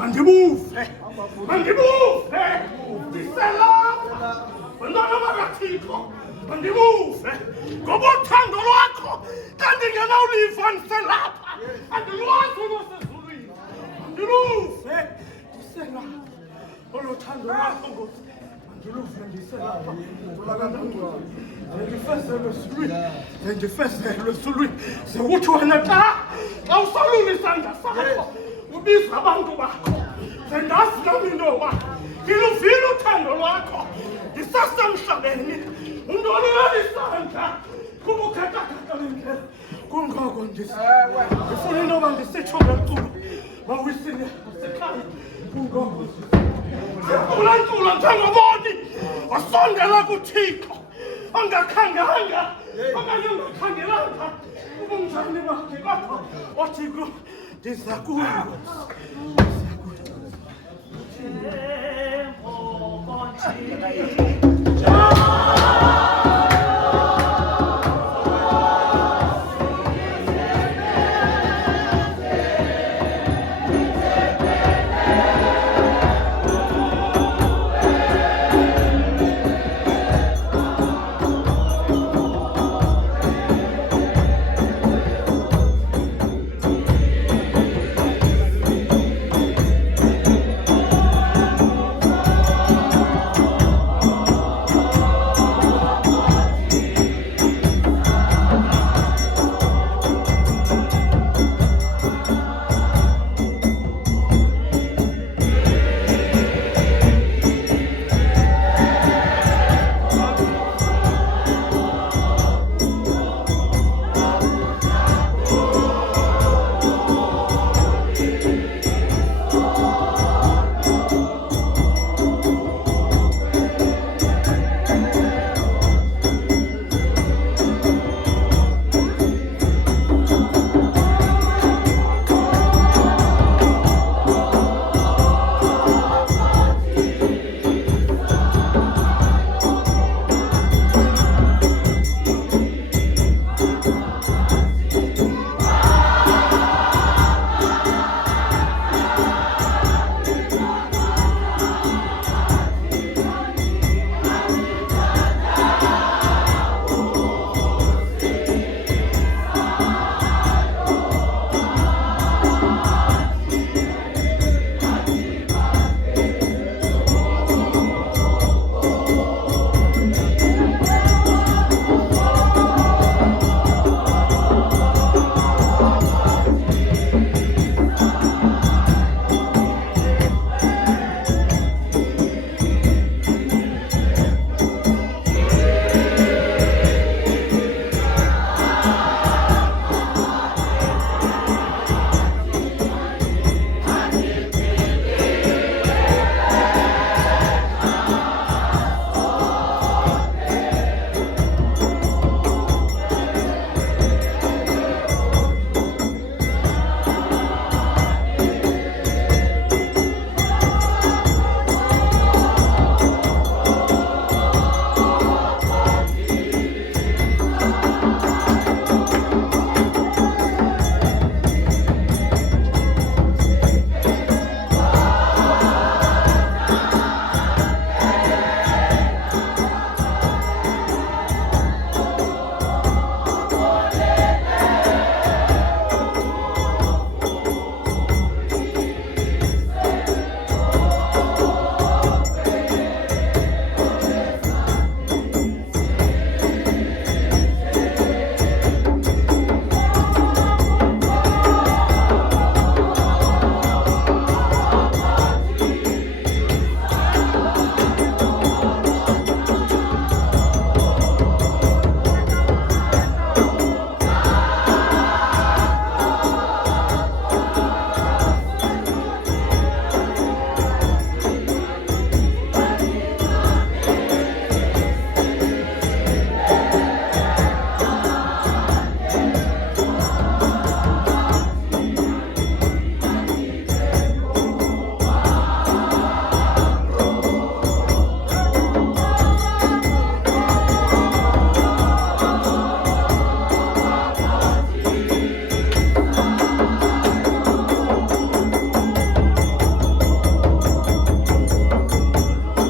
Mandibuve, ndiselapha, bantwana bakaThixo, mandibuve, ngoba uthando lwakho kanti ngenawuliva ndiselapha, andilwazi olwasezulwini, mandiluve, ndiselapha, olo thando lwakho Nkosi, mandiluve ndiselapha, ndifezelwe esulwini, sekuthi wena xa usolula isandla sakho, ubiza abantu bakho, sendazi nami intoba ngiluvile uthando lwakho ndisasemhlabeni, undolulele isandla kubukhathakhatha bendlela. Kungoko ndifuna intoba ndisitsho ngeculo mawisile asekhaya. Kungoko ntula njengoboni wasondela kuThixo, ongakhanganga okanye ongakhangelanga ubunjani bakhe, kodwa othi ndiza kuwe Nkosi.